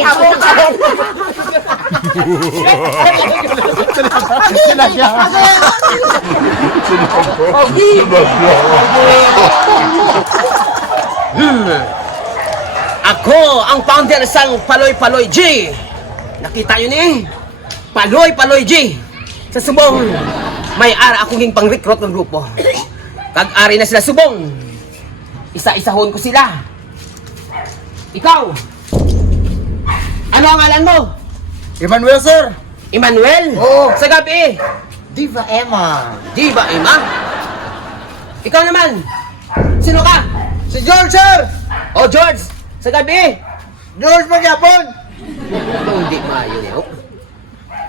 Ihabol ka. Sila siya. Ako ang founder sang Paloy G. Nakita yun eh. Paloy G. Sa subong, may ara akong ging pang-recruit ng grupo. Kag-ari na sila subong. Isa-isahon ko sila. Ikaw, ano ang ngalan mo? Emmanuel, sir. Emmanuel? Oo. Sa gabi. Diva Emma. Di ba, Emma? Ikaw naman. Sino ka? Si George, sir. Oh, George. Sa gabi. George Magyapon. Hindi maayo niyo.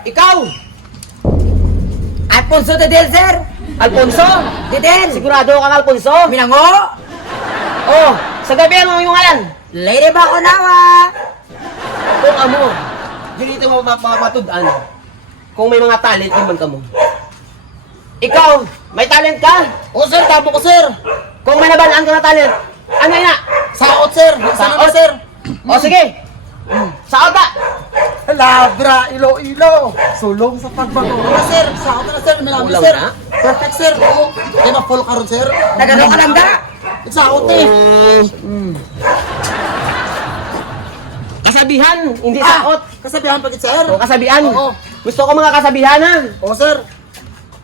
Ikaw. Alfonso Dedel, sir. Alfonso. Dedel. Sigurado kang Alfonso? Minango. Oh, sa gabi ano yung ngalan? Lady Baconawa. Kung amo. Dito mo matudan. Kung may mga talent naman ka mo. Ikaw, may talent ka? O, sir. Tamo ko, sir. Kung may nabalaan ka na talent, ano yan? Saot, sir. Saot, sir. O sige. Saot ba? Labra, Iloilo. Sulong sa pagbago. Ano, sir? Saot na, sir. Malami, Ulam sir. na? Perfect, sir. Oo. Kaya na-full karon, sir. Nagano ka lang da. Saot, eh. Kasabihan, hindi saot. Kasabihan pagit, sir. O kasabihan. Oo. Gusto ko mga kasabihan ha. O, sir.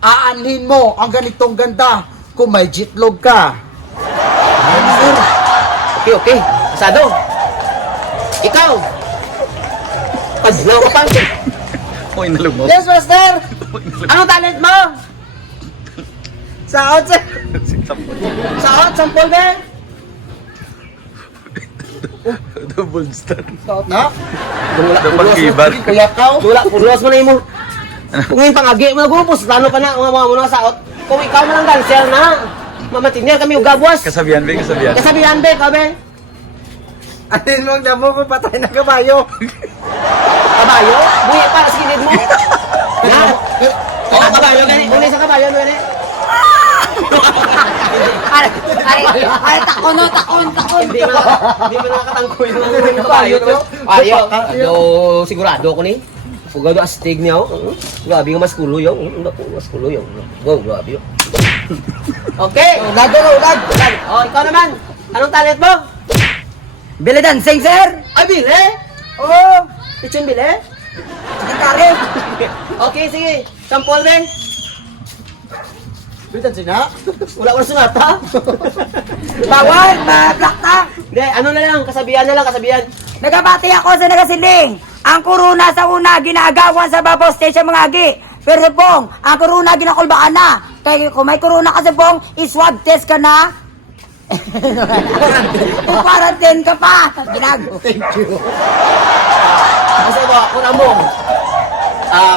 Aanhin mo ang ganitong ganda kung may jitlog ka. Ano, sir? Okay. Pasado. Ikaw. Paglaw ka pa. Uy, nalumot. Yes, master. Anong talent mo? Saot, sir. Saot, sampol ba? Double star. Saot na? Double kibat. Kuya ka. Puros mo na mo. Kung yung pangagi mo na grupos, lalo pa na mga mga saot. Kung ikaw mo lang dancer na, mamatinir kami yung gabwas. Kasabihan ba? Kasabihan. Kasabihan ba, kabe? Atin mong damo ko patay na kabayo. Kabayo? Buhi pa, sinid mo. Ha? Oo, kabayo, gani. Uli sa kabayo, gani. Ay, takon. Hindi mo nakatangkoy ng kabayo. Ayaw. Ayaw, sigurado ko ni. Ugado astig niya, oh. Grabe nga mas kulo yun. Mas kulo yun. Wow, grabe yun. Okay. Ulad. Oh, ikaw naman. Anong talent mo? Billy dancing, sir. Ay, bile? Oo. Kitchen bile? Sige, kare. Okay, sige. Sampol, Ben. Bitan sina. Wala ko na sunata. Bawal, maplakta. Hindi, ano na lang, kasabihan na lang, kasabihan. Nagabati ako sa nagasiling. Ang kuruna sa una, ginagawan sa babaw station mga agi. Pero pong, ang kuruna ginakulbaan na. Kaya kung may kuruna ka sa pong, iswab test ka na. I-quarantine ka pa. Ginago. Thank you. Kasi ba, kung mo,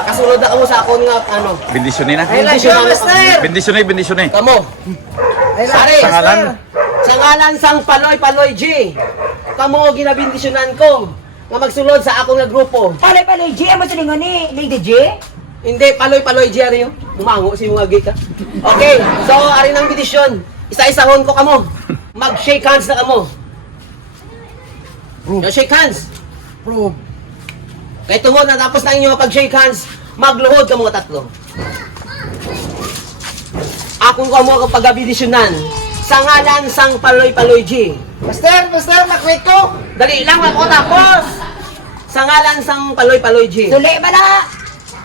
kasunod na mo sa akong nga, ano. Bendisyonin na. Bendisyonin. Kamo. Sari, Sa ngalan? sa ngalan sang Paloy G. Kamo ginabindisyonan ko nga magsulod sa akong nga grupo. Palay, G. Ano ito ni Lady G? Hindi, Paloy G ano yun? Umango si mga gay ka. Okay, so ari ng bindisyon. Isa-isahon ko kamo. Mag-shake hands na kamo. Shake hands. Prove. Kaya tungod na tapos na inyo pag-shake hands, magluhod ka mga tatlo. Akong kamo ang pag-abidisyonan sa ngalan sang Paloy G. Master, nakwit ko. Dali lang ako tapos. Sa ngalan sang Paloy G. Suli ba na?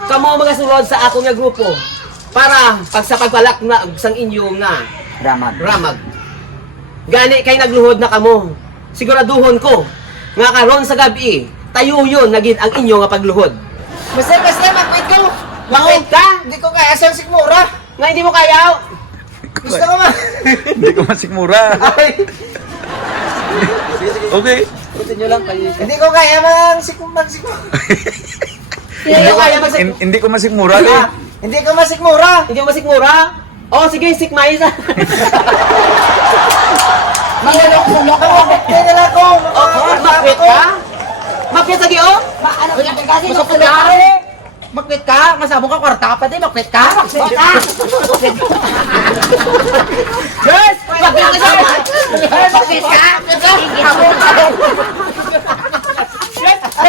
Kamo mga sulod sa akong nga grupo para pag sa pagpalak na sang inyo nga ramag. Gani kay nagluhod na kamo. Siguraduhon ko nga karon sa gabi tayo yun naging ang inyo nga pagluhod. Master, nakwit ko. Makwit ka? Hindi ko kaya sir sigmura. Nga hindi mo kaya. Gusto ko ma. Hindi ko masikmura. Okay. Continue lang kayo. Hindi ko kaya magsikmura. Hindi mo kaya Hindi ko masikmura. Hindi ko masikmura. Hindi mo masikmura? Oh, sige, sikmay sa. Mangalok ko. Kaya na ko. Makwit ka? Makwit lagi oh? Ano ka kasi? Masok ka. Makwit ka. Masabong ka kwarta pa din. Makwit ka. Yes! Makwit ka siya! Bakit ka? Hindi ako. Oh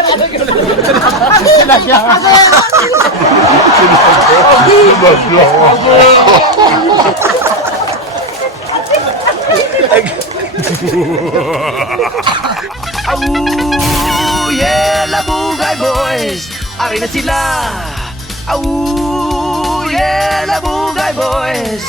yeah, Labugay Boys! Ari na sila! Oh yeah, Labugay Boys!